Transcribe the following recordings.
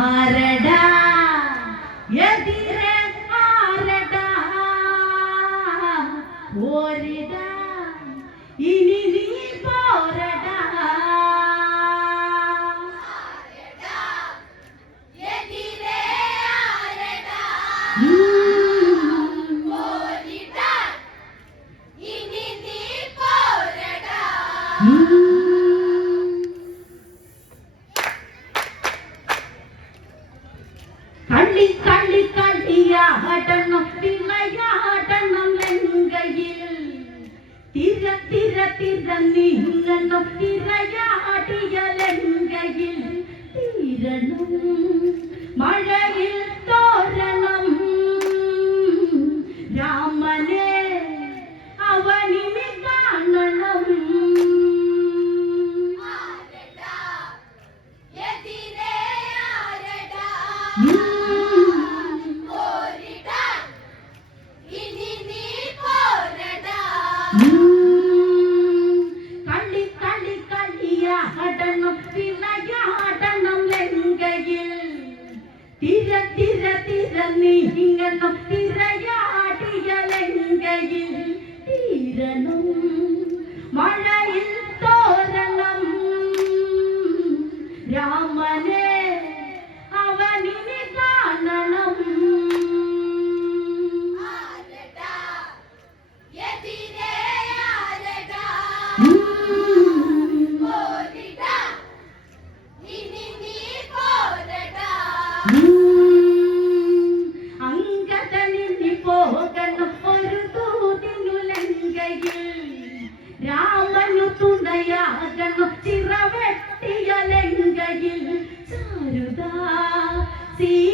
ആരട തിരണം തിരയാടിയലങ്കയിൽ തീരണം മഴയിൽ തോരണം. രാമനെ അവനിനെ കാണണം. Mm-hmm. see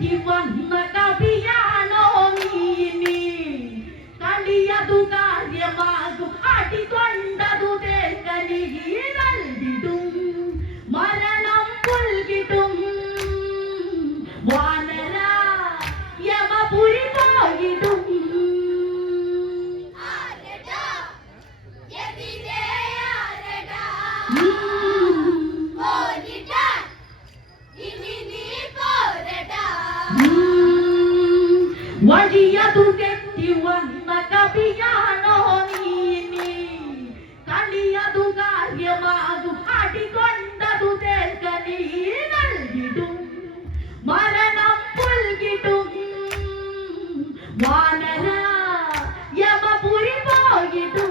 Give one night. Waliya dugetti wanda kabiyano nini Kaliyadu ಕಾರ್ಯವಾದು ಹಾಡಿಕೊಂಡದು ದೇರ್ಗನಿ ನಲ್ಗಿಡು ಮರಣ ಪುಲ್ಗಿಡು ವಾನರ ಯಮ Puri ಹೋಗಿಡು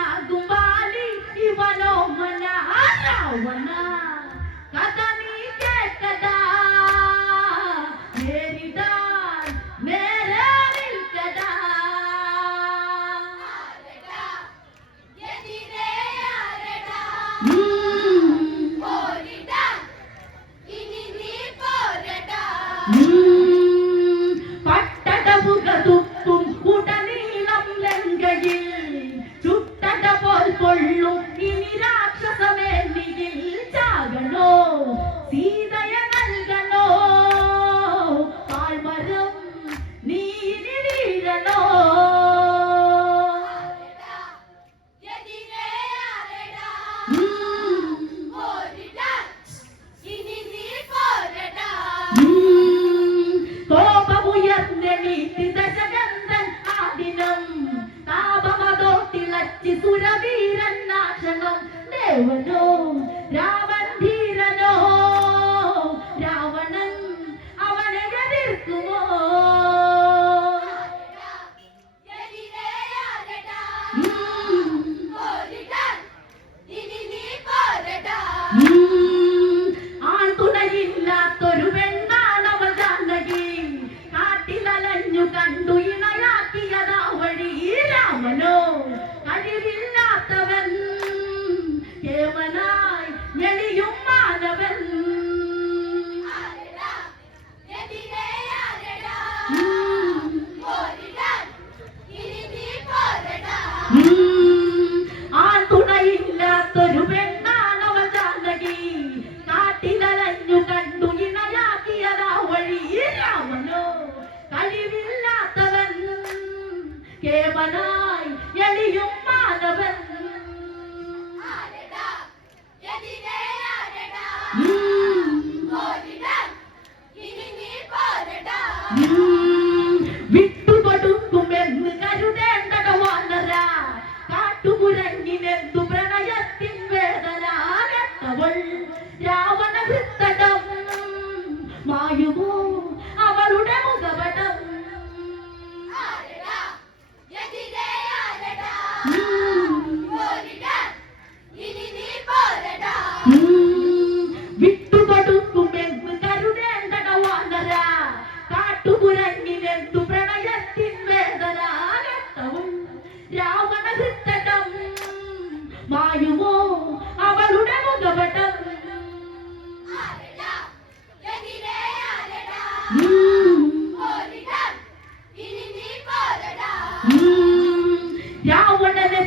na gumali, iwanaw man na arawan na. que van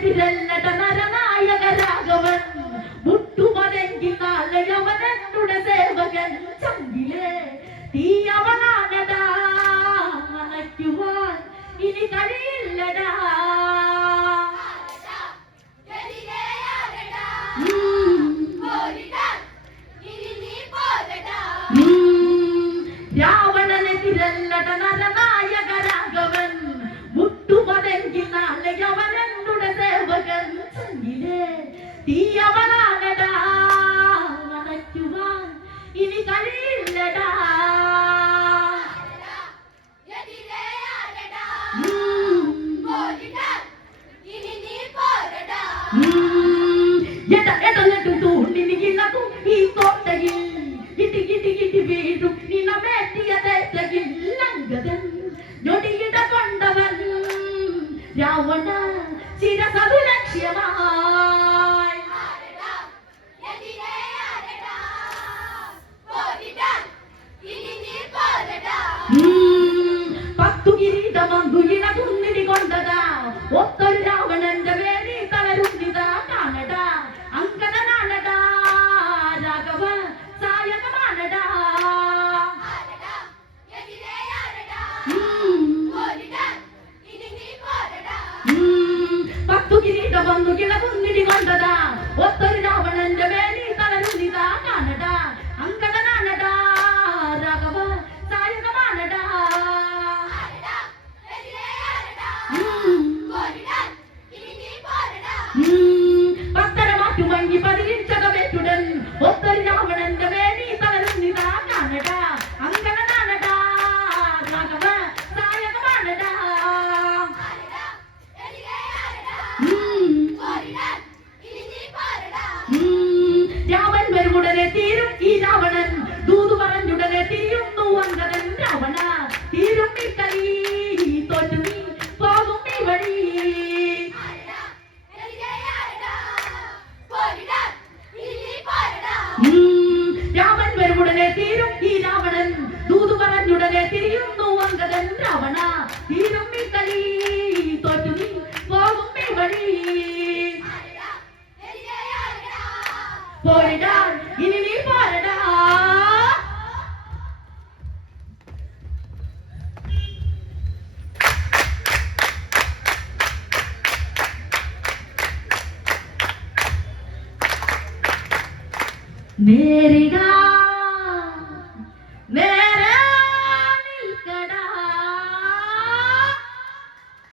పిల్లల രാവണ ചിരസവിലക്ഷ്യമായി പത്തു കിരീടമങ്കു തീരും ഈ രാവണൻ. ദൂത് പറഞ്ഞുടനെ തിരിയുന്നു അങ്കദൻ രാവണ. തീരും ഈ കളി തോറ്റു നീ പോകും ഈ വഴി. പോരടാ ഇനി നീ പോരടാ. നേരിടാ